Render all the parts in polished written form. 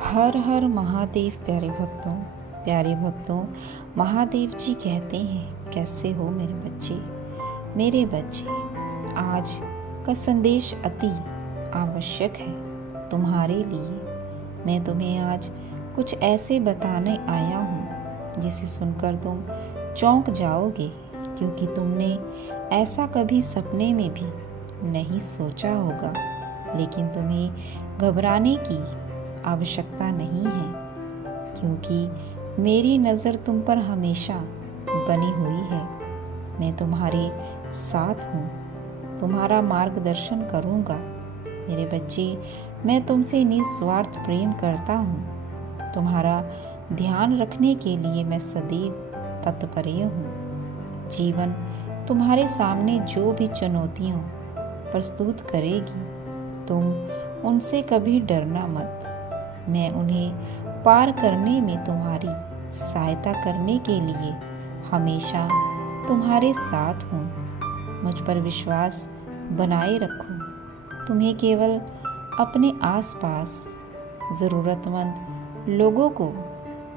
हर हर महादेव। प्यारे भक्तों, महादेव जी कहते हैं, कैसे हो मेरे बच्चे। आज का संदेश अति आवश्यक है तुम्हारे लिए। मैं तुम्हें आज कुछ ऐसे बताने आया हूँ जिसे सुनकर तुम चौंक जाओगे, क्योंकि तुमने ऐसा कभी सपने में भी नहीं सोचा होगा। लेकिन तुम्हें घबराने की आवश्यकता नहीं है, क्योंकि मेरी नज़र तुम पर हमेशा बनी हुई है। मैं तुम्हारे साथ हूँ, तुम्हारा मार्गदर्शन करूँगा। मेरे बच्चे, मैं तुमसे निस्वार्थ प्रेम करता हूँ। तुम्हारा ध्यान रखने के लिए मैं सदैव तत्पर हूँ। जीवन तुम्हारे सामने जो भी चुनौतियाँ प्रस्तुत करेगी, तुम उनसे कभी डरना मत। मैं उन्हें पार करने में तुम्हारी सहायता करने के लिए हमेशा तुम्हारे साथ हूँ। मुझ पर विश्वास बनाए रखो। तुम्हें केवल अपने आसपास ज़रूरतमंद लोगों को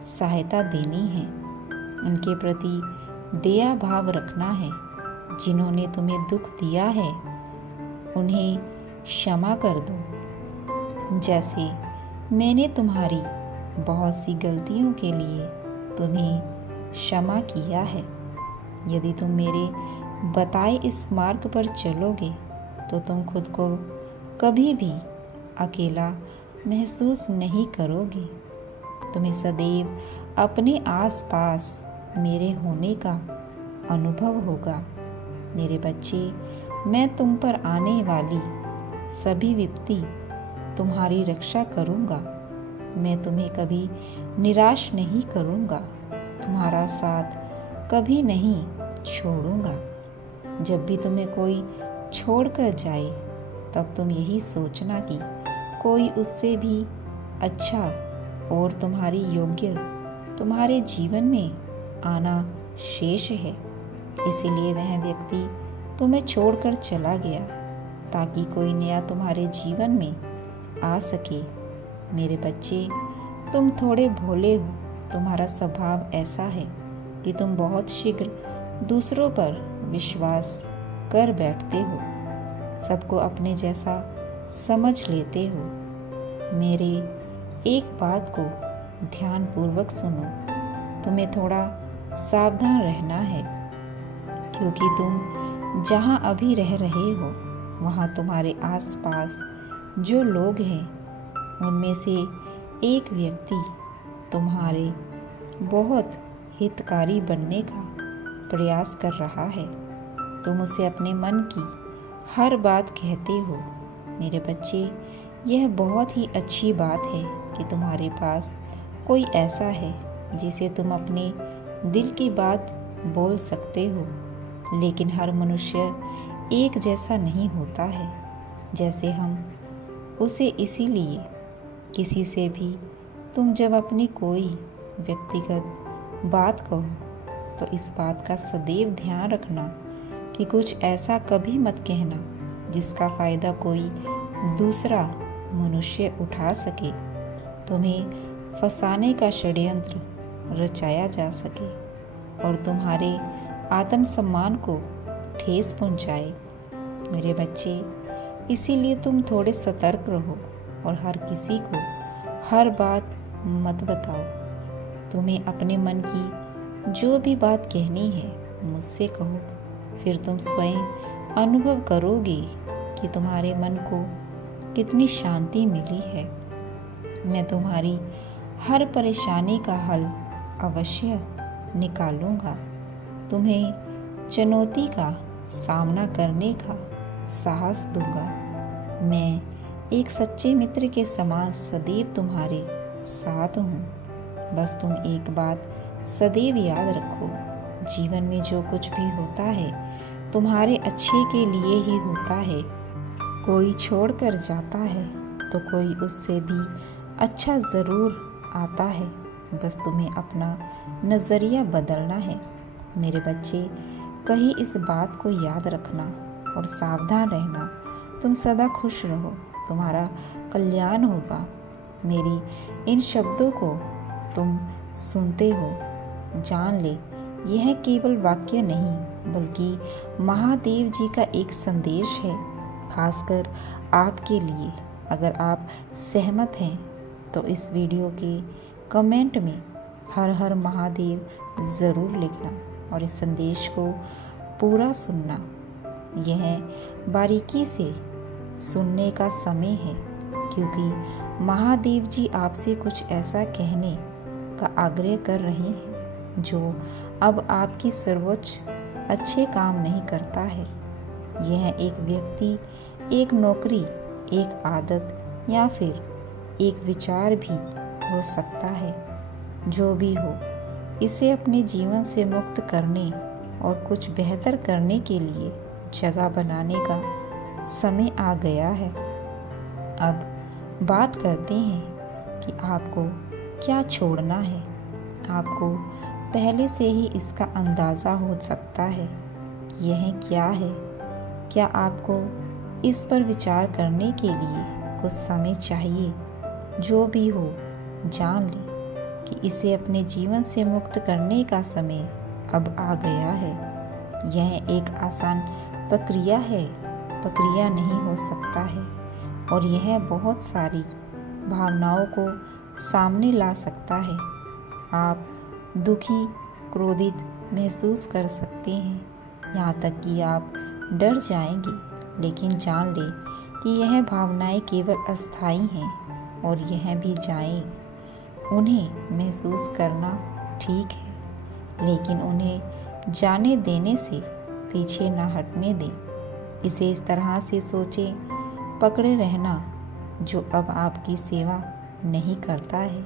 सहायता देनी है, उनके प्रति दया भाव रखना है। जिन्होंने तुम्हें दुख दिया है, उन्हें क्षमा कर दो, जैसे मैंने तुम्हारी बहुत सी गलतियों के लिए तुम्हें क्षमा किया है। यदि तुम मेरे बताए इस मार्ग पर चलोगे, तो तुम खुद को कभी भी अकेला महसूस नहीं करोगे। तुम्हें सदैव अपने आसपास मेरे होने का अनुभव होगा। मेरे बच्चे, मैं तुम पर आने वाली सभी विपत्ति तुम्हारी रक्षा करूँगा। मैं तुम्हें कभी निराश नहीं करूँगा, तुम्हारा साथ कभी नहीं छोड़ूंगा। जब भी तुम्हें कोई छोड़कर जाए, तब तुम यही सोचना कि कोई उससे भी अच्छा और तुम्हारी योग्य तुम्हारे जीवन में आना शेष है। इसीलिए वह व्यक्ति तुम्हें छोड़कर चला गया, ताकि कोई नया तुम्हारे जीवन में आ सके। मेरे बच्चे, तुम थोड़े भोले हो। तुम्हारा स्वभाव ऐसा है कि तुम बहुत शीघ्र दूसरों पर विश्वास कर बैठते हो, सबको अपने जैसा समझ लेते हो। मेरे एक बात को ध्यानपूर्वक सुनो। तुम्हें थोड़ा सावधान रहना है, क्योंकि तुम जहाँ अभी रह रहे हो, वहाँ तुम्हारे आसपास जो लोग हैं, उनमें से एक व्यक्ति तुम्हारे बहुत हितकारी बनने का प्रयास कर रहा है। तुम उसे अपने मन की हर बात कहते हो। मेरे बच्चे, यह बहुत ही अच्छी बात है कि तुम्हारे पास कोई ऐसा है जिसे तुम अपने दिल की बात बोल सकते हो। लेकिन हर मनुष्य एक जैसा नहीं होता है। जैसे हम उसे, इसीलिए किसी से भी तुम जब अपनी कोई व्यक्तिगत बात कहो, तो इस बात का सदैव ध्यान रखना कि कुछ ऐसा कभी मत कहना जिसका फ़ायदा कोई दूसरा मनुष्य उठा सके, तुम्हें फंसाने का षड्यंत्र रचाया जा सके और तुम्हारे आत्मसम्मान को ठेस पहुंचाए। मेरे बच्चे, इसीलिए तुम थोड़े सतर्क रहो और हर किसी को हर बात मत बताओ। तुम्हें अपने मन की जो भी बात कहनी है, मुझसे कहो। फिर तुम स्वयं अनुभव करोगे कि तुम्हारे मन को कितनी शांति मिली है। मैं तुम्हारी हर परेशानी का हल अवश्य निकालूंगा। तुम्हें चुनौती का सामना करने का साहस दूंगा। मैं एक सच्चे मित्र के समान सदैव तुम्हारे साथ हूँ। बस तुम एक बात सदैव याद रखो, जीवन में जो कुछ भी होता है, तुम्हारे अच्छे के लिए ही होता है। कोई छोड़कर जाता है, तो कोई उससे भी अच्छा ज़रूर आता है। बस तुम्हें अपना नज़रिया बदलना है। मेरे बच्चे, कहीं इस बात को याद रखना और सावधान रहना। तुम सदा खुश रहो, तुम्हारा कल्याण होगा। मेरी इन शब्दों को तुम सुनते हो, जान ले यह केवल वाक्य नहीं बल्कि महादेव जी का एक संदेश है, खासकर आपके लिए। अगर आप सहमत हैं तो इस वीडियो के कमेंट में हर हर महादेव ज़रूर लिखना और इस संदेश को पूरा सुनना। यह बारीकी से सुनने का समय है, क्योंकि महादेव जी आपसे कुछ ऐसा कहने का आग्रह कर रहे हैं जो अब आपकी सर्वोच्च अच्छे काम नहीं करता है। यह एक व्यक्ति, एक नौकरी, एक आदत या फिर एक विचार भी हो सकता है। जो भी हो, इसे अपने जीवन से मुक्त करने और कुछ बेहतर करने के लिए जगह बनाने का समय आ गया है। अब बात करते हैं कि आपको क्या छोड़ना है। आपको पहले से ही इसका अंदाज़ा हो सकता है। यह क्या है? क्या आपको इस पर विचार करने के लिए कुछ समय चाहिए? जो भी हो, जान ले कि इसे अपने जीवन से मुक्त करने का समय अब आ गया है। यह एक आसान प्रक्रिया नहीं हो सकता है और यह बहुत सारी भावनाओं को सामने ला सकता है। आप दुखी, क्रोधित महसूस कर सकते हैं, यहाँ तक कि आप डर जाएंगे, लेकिन जान ले कि यह भावनाएं केवल अस्थायी हैं और यह भी जाएं। उन्हें महसूस करना ठीक है, लेकिन उन्हें जाने देने से पीछे ना हटने दें। इसे इस तरह से सोचें, पकड़े रहना जो अब आपकी सेवा नहीं करता है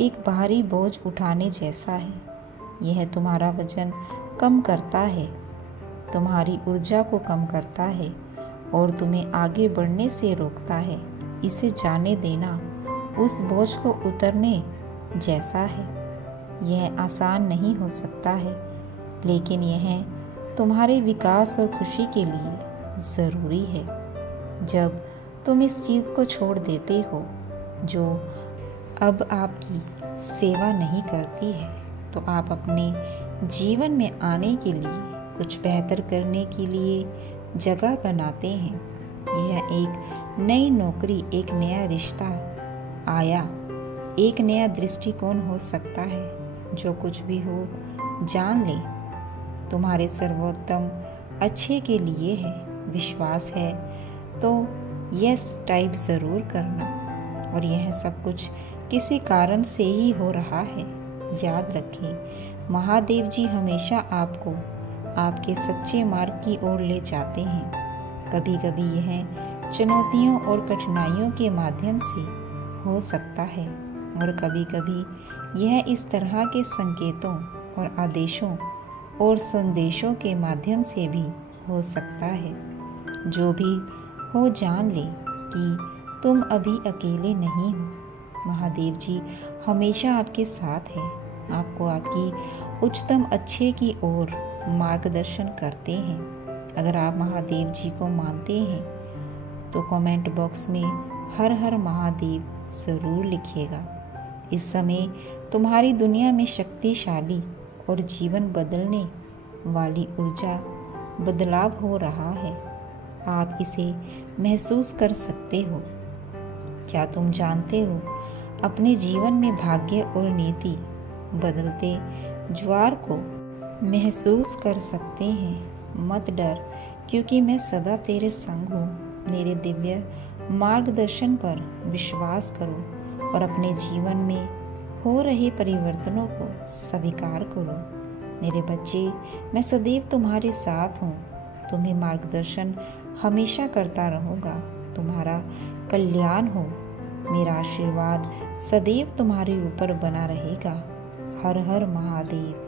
एक भारी बोझ उठाने जैसा है। यह तुम्हारा वजन कम करता है, तुम्हारी ऊर्जा को कम करता है और तुम्हें आगे बढ़ने से रोकता है। इसे जाने देना उस बोझ को उतरने जैसा है। यह आसान नहीं हो सकता है, लेकिन यह तुम्हारे विकास और खुशी के लिए ज़रूरी है। जब तुम इस चीज़ को छोड़ देते हो जो अब आपकी सेवा नहीं करती है, तो आप अपने जीवन में आने के लिए, कुछ बेहतर करने के लिए जगह बनाते हैं। यह एक नई नौकरी, एक नया रिश्ता आया, एक नया दृष्टिकोण हो सकता है। जो कुछ भी हो, जान ले तुम्हारे सर्वोत्तम अच्छे के लिए है। विश्वास है तो यस टाइप ज़रूर करना, और यह सब कुछ किसी कारण से ही हो रहा है। याद रखें, महादेव जी हमेशा आपको आपके सच्चे मार्ग की ओर ले जाते हैं। कभी कभी यह चुनौतियों और कठिनाइयों के माध्यम से हो सकता है, और कभी कभी यह इस तरह के संकेतों और आदेशों और संदेशों के माध्यम से भी हो सकता है। जो भी हो, जान ले कि तुम अभी अकेले नहीं हो। महादेव जी हमेशा आपके साथ हैं, आपको आपकी उच्चतम अच्छे की ओर मार्गदर्शन करते हैं। अगर आप महादेव जी को मानते हैं तो कमेंट बॉक्स में हर हर महादेव ज़रूर लिखिएगा। इस समय तुम्हारी दुनिया में शक्तिशाली और जीवन बदलने वाली ऊर्जा बदलाव हो रहा है। आप इसे महसूस कर सकते हो। क्या तुम जानते हो, अपने जीवन में भाग्य और नीति बदलते ज्वार को महसूस कर सकते हैं। मत डर, क्योंकि मैं सदा तेरे संग हूँ। मेरे दिव्य मार्गदर्शन पर विश्वास करो और अपने जीवन में हो रहे परिवर्तनों को स्वीकार करो। मेरे बच्चे, मैं सदैव तुम्हारे साथ हूँ। तुम्हें मार्गदर्शन हमेशा करता रहूँगा। तुम्हारा कल्याण हो। मेरा आशीर्वाद सदैव तुम्हारे ऊपर बना रहेगा। हर हर महादेव।